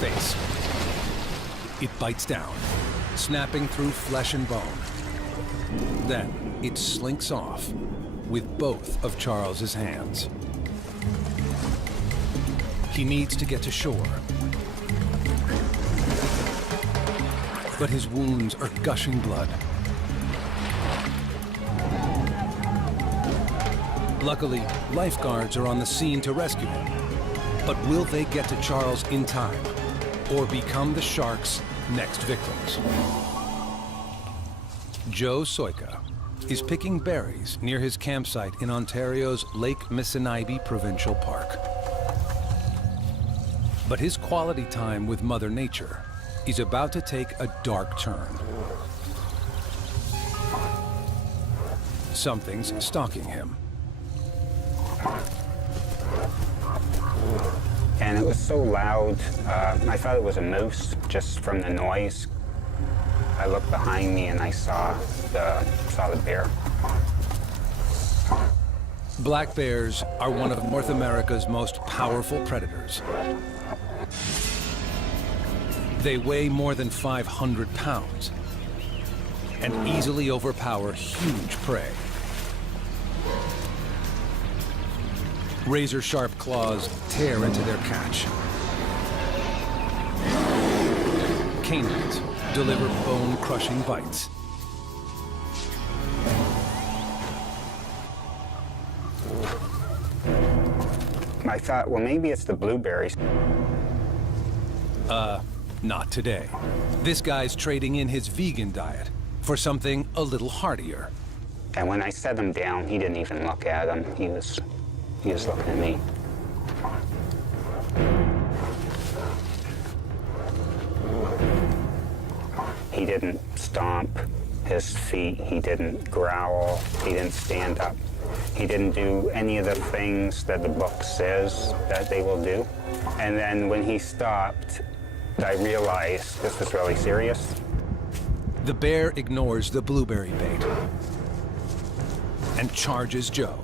face. It bites down, snapping through flesh and bone. Then it slinks off with both of Charles's hands. He needs to get to shore, but his wounds are gushing blood. Luckily, lifeguards are on the scene to rescue him. But will they get to Charles in time, or become the shark's next victims? Joe Soika is picking berries near his campsite in Ontario's Lake Missinaibi Provincial Park. But his quality time with Mother Nature is about to take a dark turn. Something's stalking him. And it was so loud, I thought it was a moose just from the noise. I looked behind me and I saw the bear. Black bears are one of North America's most powerful predators. They weigh more than 500 pounds and easily overpower huge prey. Razor-sharp claws tear into their catch. Canines deliver bone-crushing bites. I thought, well, maybe it's the blueberries. Not today. This guy's trading in his vegan diet for something a little heartier. And when I set him down, he didn't even look at him. He was looking at me. He didn't stomp his feet. He didn't growl. He didn't stand up. He didn't do any of the things that the book says that they will do. And then when he stopped, I realized this was really serious. The bear ignores the blueberry bait and charges Joe.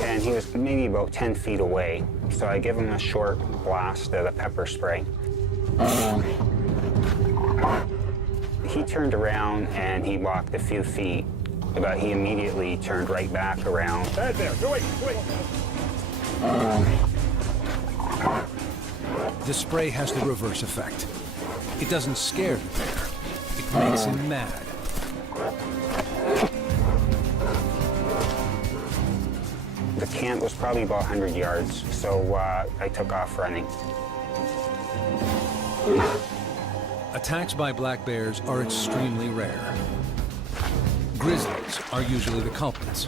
And he was maybe about 10 feet away, so I give him a short blast of the pepper spray. He turned around and he walked a few feet, but he immediately turned right back around. Bad there, go away, go away. The spray has the reverse effect. It doesn't scare the bear, it makes him mad. The camp was probably about 100 yards, so I took off running. Attacks by black bears are extremely rare. Grizzlies are usually the culprits.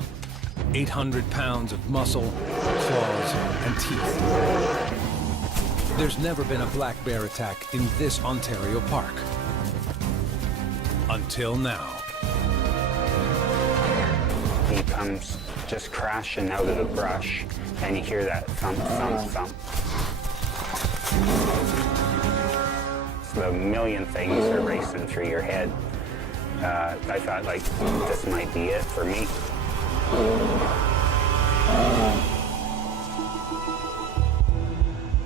800 pounds of muscle, claws, and teeth. There's never been a black bear attack in this Ontario park. Until now. He comes just crashing out of the brush, and you hear that thump, thump, thump. The million things are racing through your head. I thought, like, this might be it for me.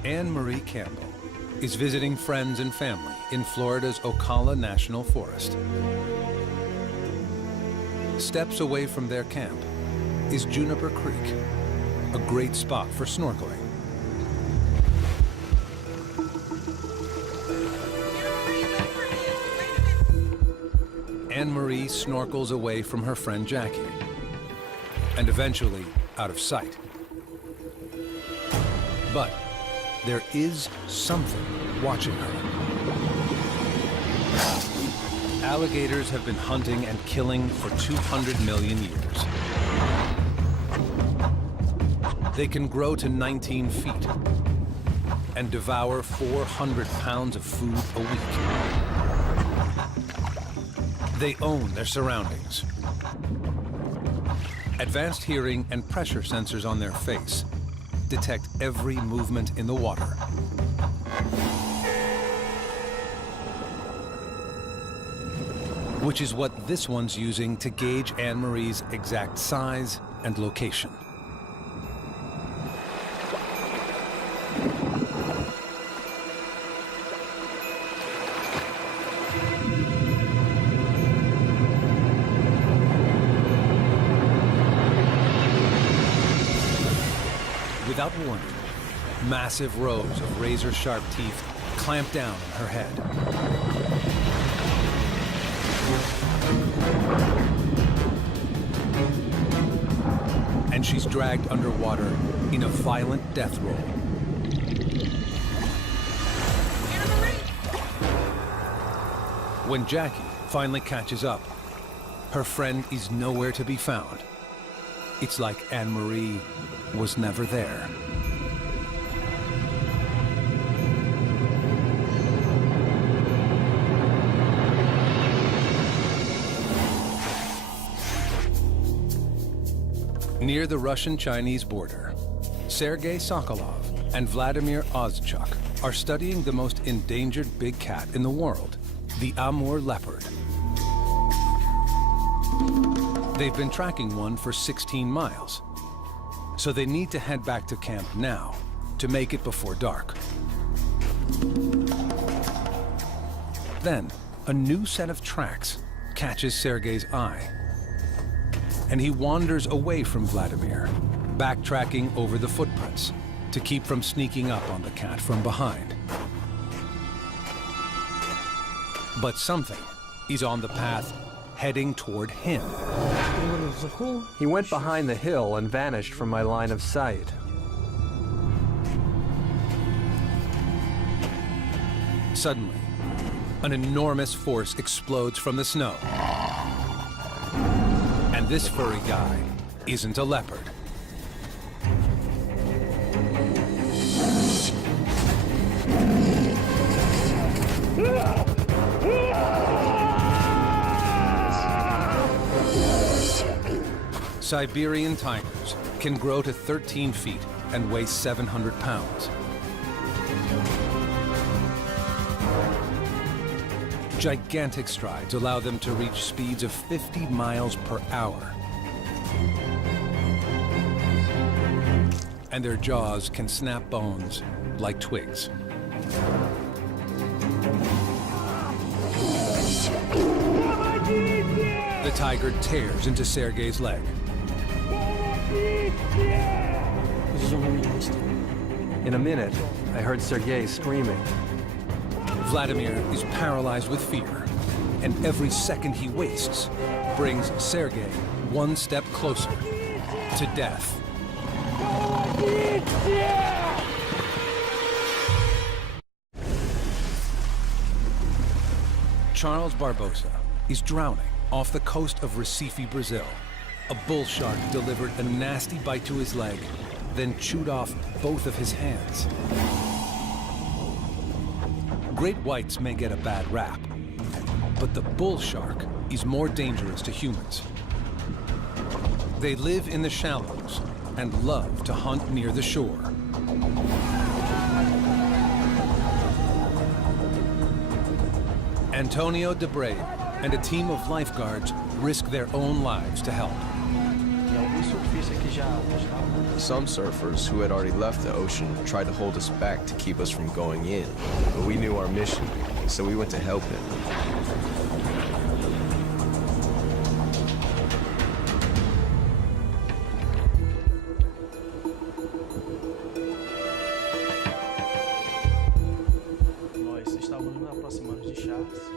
Anne Marie Campbell is visiting friends and family in Florida's Ocala National Forest. Steps away from their camp is Juniper Creek, a great spot for snorkeling. Anne-Marie snorkels away from her friend Jackie, and eventually out of sight. But there is something watching her. Alligators have been hunting and killing for 200 million years. They can grow to 19 feet and devour 400 pounds of food a week. They own their surroundings. Advanced hearing and pressure sensors on their face detect every movement in the water. Which is what this one's using to gauge Anne-Marie's exact size and location. Without warning, massive rows of razor-sharp teeth clamp down on her head. And she's dragged underwater in a violent death roll. When Jackie finally catches up, her friend is nowhere to be found. It's like Anne-Marie was never there. Near the Russian-Chinese border, Sergei Sokolov and Vladimir Ozchuk are studying the most endangered big cat in the world, the Amur leopard. They've been tracking one for 16 miles, so they need to head back to camp now to make it before dark. Then, a new set of tracks catches Sergei's eye, and he wanders away from Vladimir, backtracking over the footprints to keep from sneaking up on the cat from behind. But something is on the path heading toward him. He went behind the hill and vanished from my line of sight. Suddenly, an enormous force explodes from the snow. And this furry guy isn't a leopard. Siberian tigers can grow to 13 feet and weigh 700 pounds. Gigantic strides allow them to reach speeds of 50 miles per hour. And their jaws can snap bones like twigs. The tiger tears into Sergei's leg. In a minute, I heard Sergei screaming. Vladimir is paralyzed with fear, and every second he wastes brings Sergei one step closer to death. Charles Barbosa is drowning off the coast of Recife, Brazil. A bull shark delivered a nasty bite to his leg, then chewed off both of his hands. Great whites may get a bad rap, but the bull shark is more dangerous to humans. They live in the shallows and love to hunt near the shore. Antonio de Brave and a team of lifeguards risk their own lives to help. Some surfers who had already left the ocean tried to hold us back to keep us from going in, but we knew our mission, so we went to help him.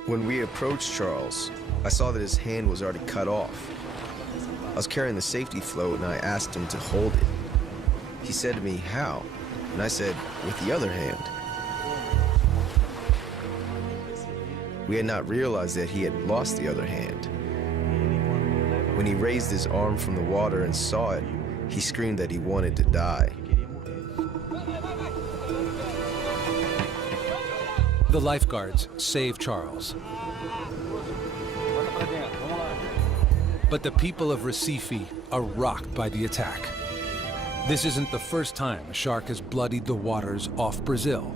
When we approached Charles, I saw that his hand was already cut off. I was carrying the safety float and I asked him to hold it. He said to me, "How?" And I said, "With the other hand." We had not realized that he had lost the other hand. When he raised his arm from the water and saw it, he screamed that he wanted to die. The lifeguards save Charles. But the people of Recife are rocked by the attack. This isn't the first time a shark has bloodied the waters off Brazil.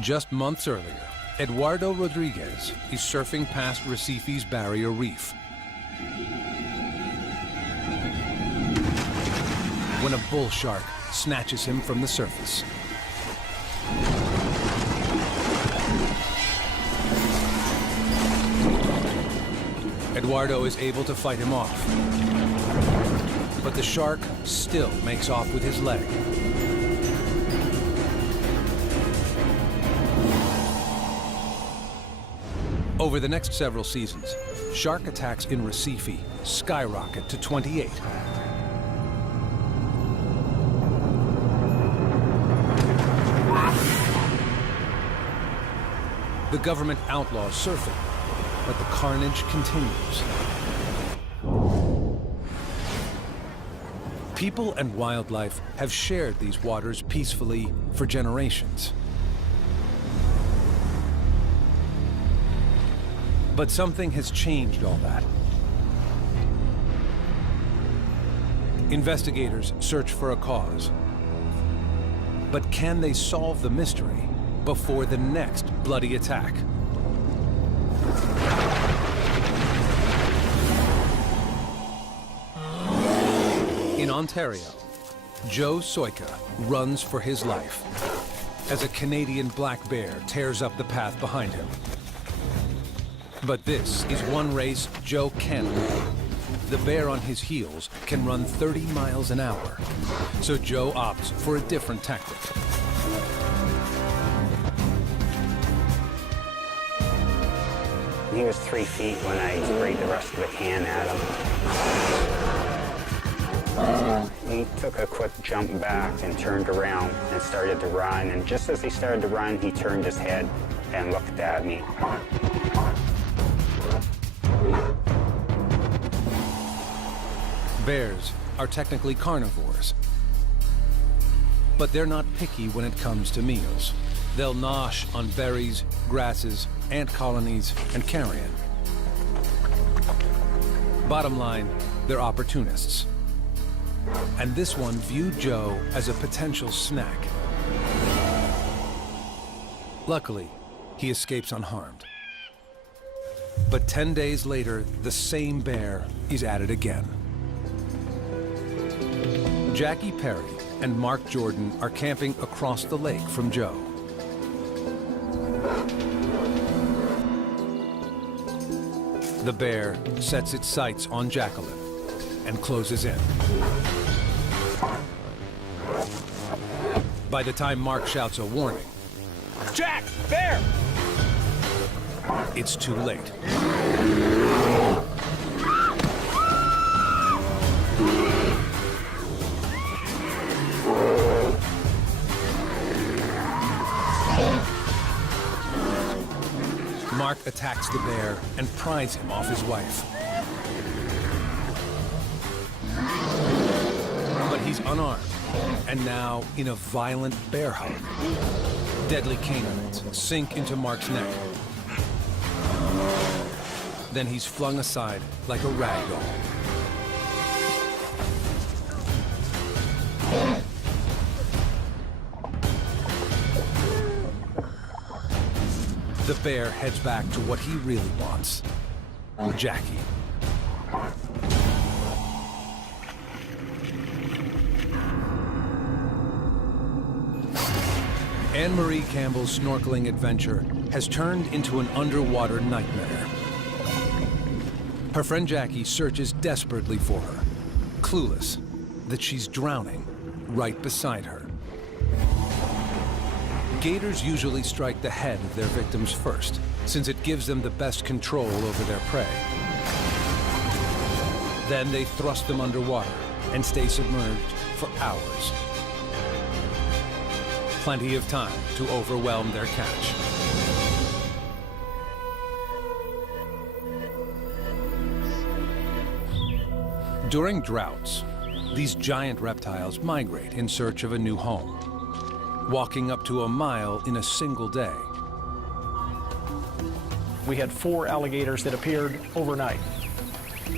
Just months earlier, Eduardo Rodriguez is surfing past Recife's barrier reef when a bull shark snatches him from the surface. Eduardo is able to fight him off, but the shark still makes off with his leg. Over the next several seasons, shark attacks in Recife skyrocket to 28. The government outlaws surfing, but the carnage continues. People and wildlife have shared these waters peacefully for generations. But something has changed all that. Investigators search for a cause. But can they solve the mystery before the next bloody attack? In Ontario, Joe Soika runs for his life as a Canadian black bear tears up the path behind him. But this is one race Joe can win. The bear on his heels can run 30 miles an hour, so Joe opts for a different tactic. He was 3 feet when I sprayed the rest of the can at him. He took a quick jump back and turned around and started to run. And just as he started to run, he turned his head and looked at me. Bears are technically carnivores, but they're not picky when it comes to meals. They'll nosh on berries, grasses, ant colonies, and carrion. Bottom line, they're opportunists. And this one viewed Joe as a potential snack. Luckily, he escapes unharmed. But 10 days later, the same bear is at it again. Jackie Perry and Mark Jordan are camping across the lake from Joe. The bear sets its sights on Jacqueline and closes in. By the time Mark shouts a warning, Jack, bear! it's too late. Mark attacks the bear and pries him off his wife. But he's unarmed and now in a violent bear hug. Deadly canines sink into Mark's neck. Then he's flung aside like a rag doll. The bear heads back to what he really wants, Jackie. Anne-Marie Campbell's snorkeling adventure has turned into an underwater nightmare. Her friend Jackie searches desperately for her, clueless that she's drowning right beside her. Gators usually strike the head of their victims first, since it gives them the best control over their prey. Then they thrust them underwater and stay submerged for hours. Plenty of time to overwhelm their catch. During droughts, these giant reptiles migrate in search of a new home, walking up to a mile in a single day. We had 4 alligators that appeared overnight.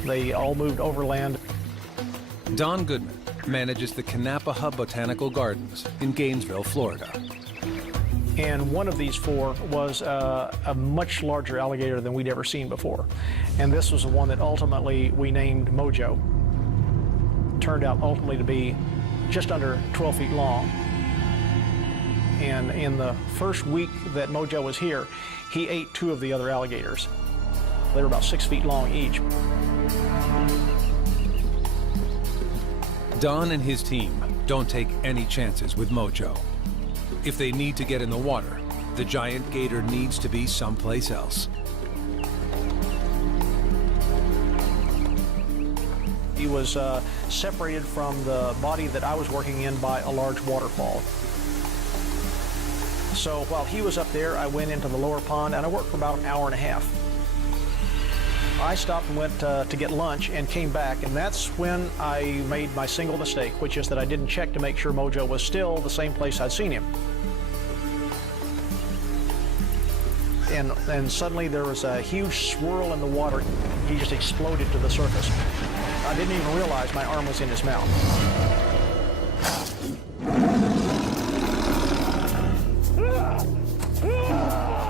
They all moved overland. Don Goodman manages the Kannapaha Botanical Gardens in Gainesville, Florida. And one of these four was a much larger alligator than we'd ever seen before. And this was the one that ultimately we named Mojo. Turned out ultimately to be just under 12 feet long. And in the first week that Mojo was here, he ate two of the other alligators. They were about 6 feet long each. Don and his team don't take any chances with Mojo. If they need to get in the water, the giant gator needs to be someplace else. He was separated from the body that I was working in by a large waterfall. So while he was up there, I went into the lower pond and I worked for about an hour and a half. I stopped and went to get lunch and came back, and that's when I made my single mistake, which is that I didn't check to make sure Mojo was still the same place I'd seen him. And suddenly there was a huge swirl in the water. He just exploded to the surface. I didn't even realize my arm was in his mouth.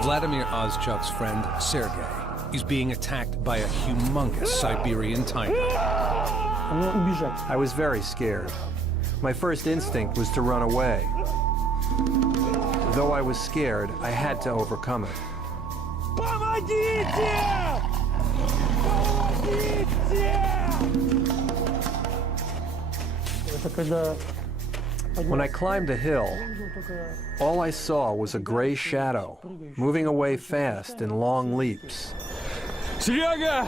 Vladimir Ozchuk's friend, Sergei, is being attacked by a humongous Siberian tiger. I was very scared. My first instinct was to run away. Though I was scared, I had to overcome it. When I climbed a hill, all I saw was a gray shadow, moving away fast in long leaps. Серега!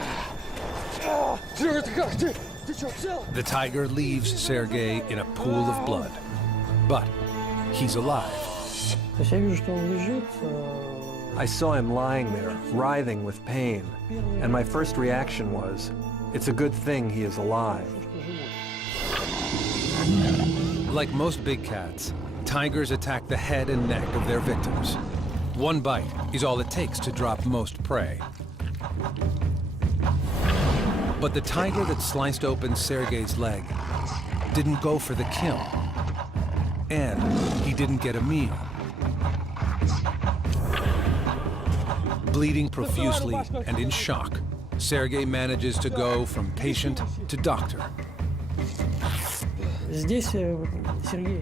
Серега, ты как? Ты чё, цел? The tiger leaves Sergei in a pool of blood, but he's alive. I saw him lying there, writhing with pain, and my first reaction was, it's a good thing he is alive. Like most big cats, tigers attack the head and neck of their victims. One bite is all it takes to drop most prey. But the tiger that sliced open Sergei's leg didn't go for the kill, and he didn't get a meal. Bleeding profusely and in shock, Sergei manages to go from patient to doctor.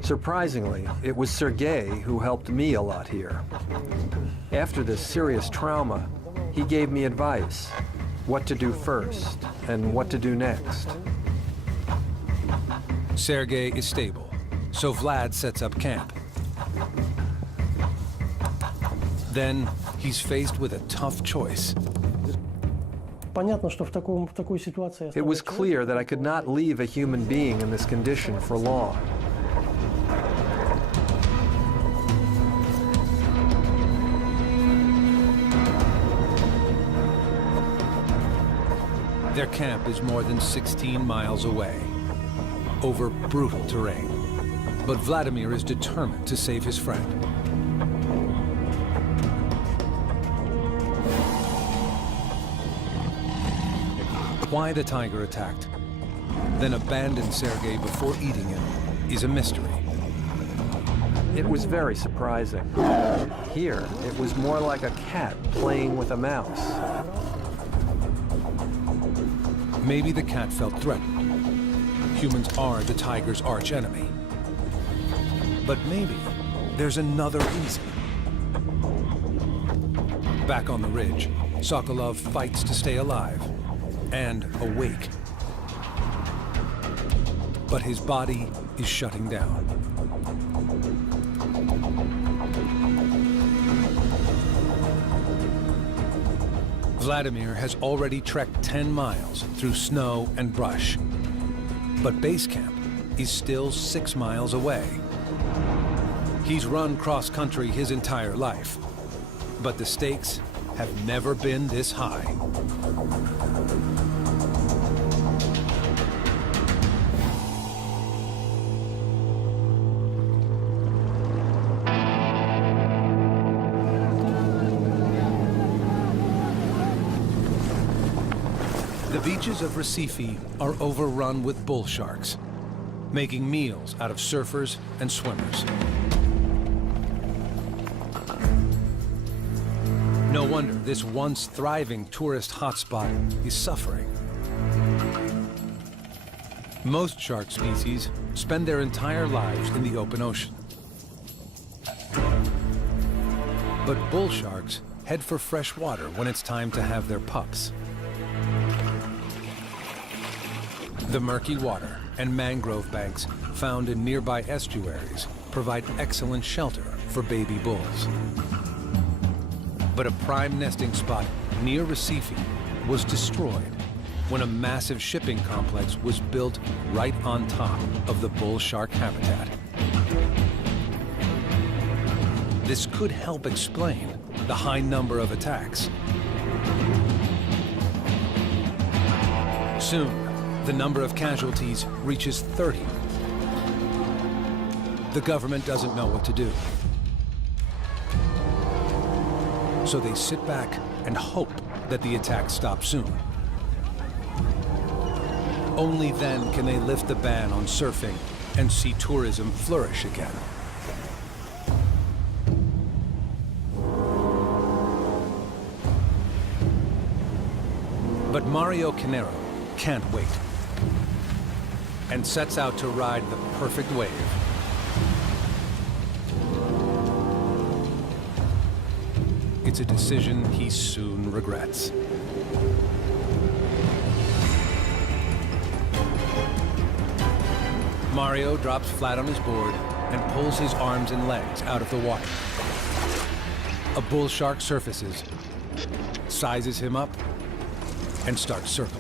Surprisingly, it was Sergei who helped me a lot here. After this serious trauma, he gave me advice, what to do first and what to do next. Sergei is stable, so Vlad sets up camp. Then he's faced with a tough choice. It was clear that I could not leave a human being in this condition for long. Their camp is more than 16 miles away, over brutal terrain. But Vladimir is determined to save his friend. Why the tiger attacked, then abandoned Sergei before eating him, is a mystery. It was very surprising. Here, it was more like a cat playing with a mouse. Maybe the cat felt threatened. Humans are the tiger's archenemy. But maybe there's another reason. Back on the ridge, Sokolov fights to stay alive and awake. But his body is shutting down. Vladimir has already trekked 10 miles through snow and brush, but base camp is still 6 miles away. He's run cross-country his entire life, but the stakes have never been this high. The beaches of Recife are overrun with bull sharks, making meals out of surfers and swimmers. No wonder this once thriving tourist hotspot is suffering. Most shark species spend their entire lives in the open ocean. But bull sharks head for fresh water when it's time to have their pups. The murky water and mangrove banks found in nearby estuaries provide excellent shelter for baby bulls. But a prime nesting spot near Recife was destroyed when a massive shipping complex was built right on top of the bull shark habitat. This could help explain the high number of attacks. Soon, the number of casualties reaches 30. The government doesn't know what to do. So they sit back and hope that the attacks stop soon. Only then can they lift the ban on surfing and see tourism flourish again. But Mario Canero can't wait and sets out to ride the perfect wave. It's a decision he soon regrets. Mario drops flat on his board and pulls his arms and legs out of the water. A bull shark surfaces, sizes him up, and starts circling.